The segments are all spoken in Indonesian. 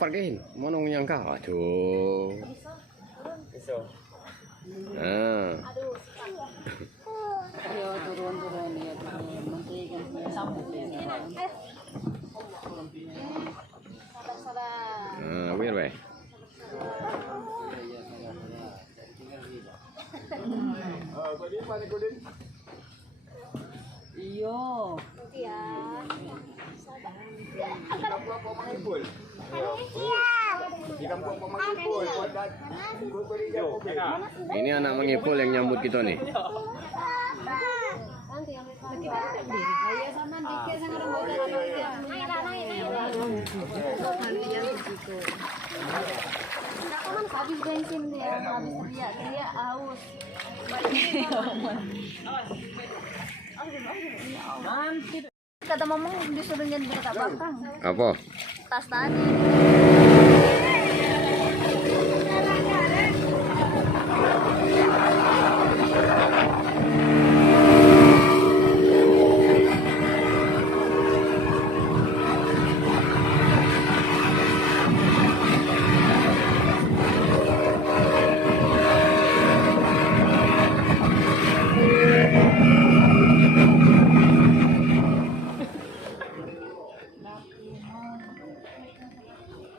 parkirin. Mana nyangka? Aduh. Iso. Nah. Ayo turun ya turun. Nanti kan sambut ya. Nah, biar baik. Iyo. Ini anak mengipul yang nyambut kita nih. Habis bensin dia, habis teriak haus. Kata mamang disuruh nyanyi dekat belakang. Apa? Tas tadi.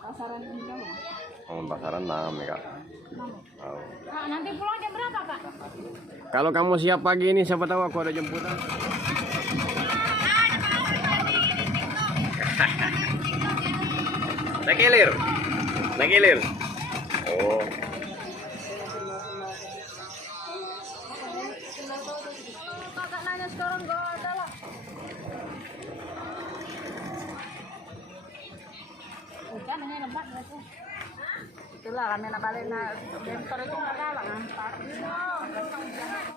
Pasaran ini kamu? Oh, pasaran 6 ya, Kak. Oh. Kak, nanti pulang jam berapa, Kak? Kalau kamu siap pagi ini, siapa tahu aku ada jemputan. Nagilir. Nagilir. Oh. Kakak nanya sekarang gak ada lah. Hujan ini lebat berarti. Itulah kami nak balik nak bentor itu nggak kalah.